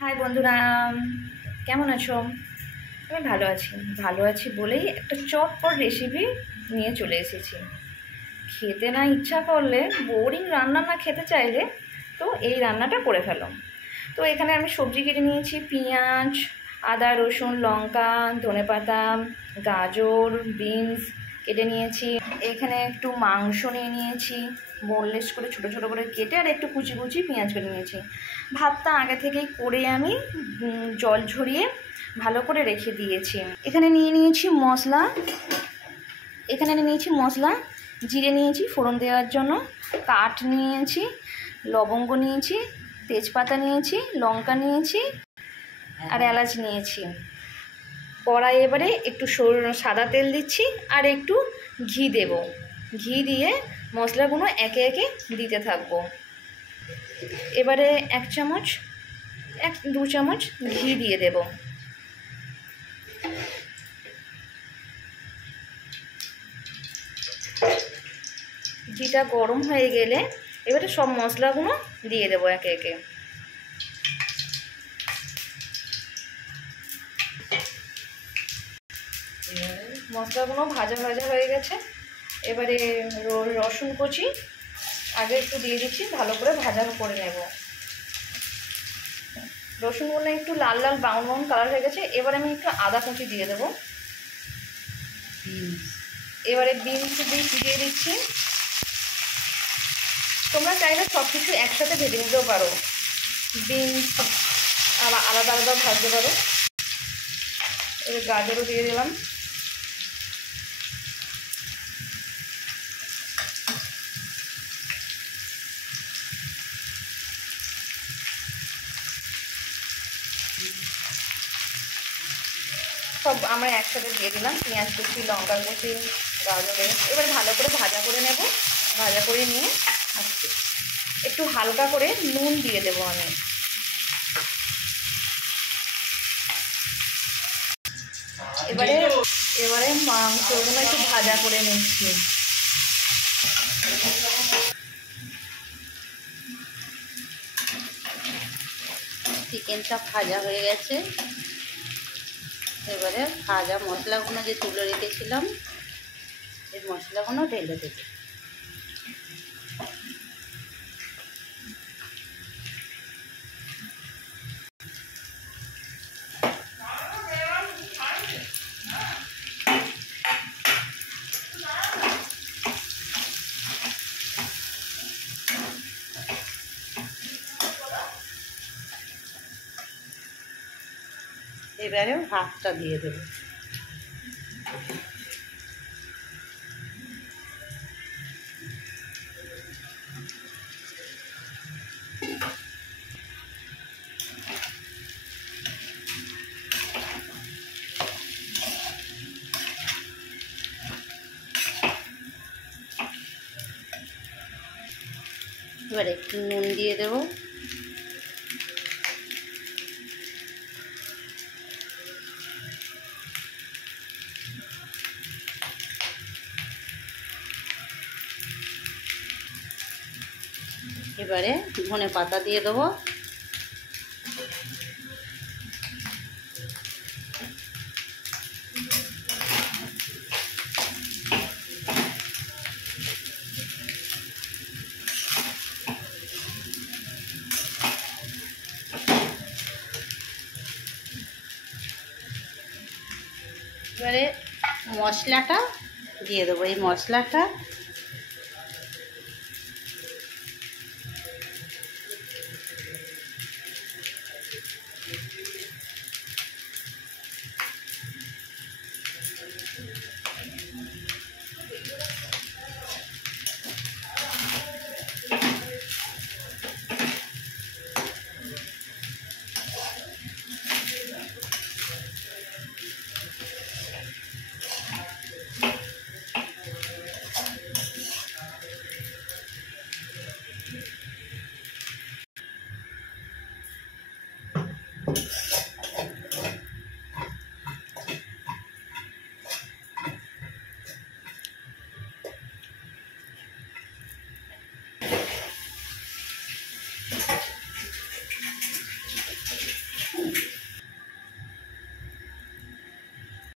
High বন্ধুরা, কেমন আছো? আমি ভালো আছি বলেই একটা চটপট রেসিপি নিয়ে চলে এসেছি। খেতে না ইচ্ছা করলে, বোরিং রান্না না খেতে চাইলে তো এই রান্নাটা করে ফেলো। তো এখানে আমি সবজি কেটে নিয়েছি, পেঁয়াজ, আদা, রসুন, লঙ্কা, ধনেপাতা, গাজর, বিনস কেটে নিয়েছি। এখানে একটু মাংস নিয়ে নিয়েছি, বোনলেস করে ছোটো ছোটো করে কেটে, আর একটু কুচি কুচি পেঁয়াজ করে নিয়েছি। ভাতটা আগে থেকেই করে আমি জল ঝরিয়ে ভালো করে রেখে দিয়েছি। এখানে নিয়ে নিয়েছি মশলা, জিরে নিয়েছি ফোড়ন দেওয়ার জন্য, কাঠ নিয়েছি, লবঙ্গ নিয়েছি, তেজপাতা নিয়েছি, লঙ্কা নিয়েছি, আর এলাচ নিয়েছি। কড়াই এবারে একটু সাদা তেল দিচ্ছি আর একটু ঘি দেব। ঘি দিয়ে মশলাগুলো একে একে দিতে থাকবো। এবারে 1-2 চামচ ঘি দিয়ে দেব। ঘিটা গরম হয়ে গেলে এবারে সব মশলাগুলো দিয়ে দেবো একে একে। মশলাগুলো ভাজা ভাজা হয়ে গেছে। এবারে রসুন কুচি আগে একটু দিয়ে দিচ্ছি, ভালো করে ভাজা করে নেব। রসুনগুলো একটু লাল লাল ব্রাউন কালার হয়ে গেছে। এবারে আমি একটু আদা কুচি দিয়ে দেবো। এবারে বিনস দিয়ে দিচ্ছি। তোমরা চাইলে সব কিছু একসাথে ভেজে নিতেও পারো, বিনস আবার আলাদা আলাদা ভাজতে পারো। এবার গাজরও দিয়ে দিলাম। সব আমরা একসাথে দিয়ে দিলাম, পেঁয়াজ কুচি, লঙ্কা কুচি, গাজরে। এবার ভালো করে ভাজা করে নেব। ভাজা করে নিয়ে আসছি। একটু হালকা করে নুন দিয়ে দেবো আমি। এবারে মাংসগুলো একটু ভাজা করে নিচ্ছি। চিকেনটা ভাজা হয়ে গেছে। এবারে ভাজা মশলাগুলো যে তুলে রেখেছিলাম, এই মশলাগুলো ঢেলে দেবো। এবারে ভাতটা দিয়ে দেবো। এবার একটু নুন দিয়ে দেবো। এবারে ধনে পাতা দিয়ে দেবো। এবারে মশলাটা দিয়ে দেবো। এই মশলাটা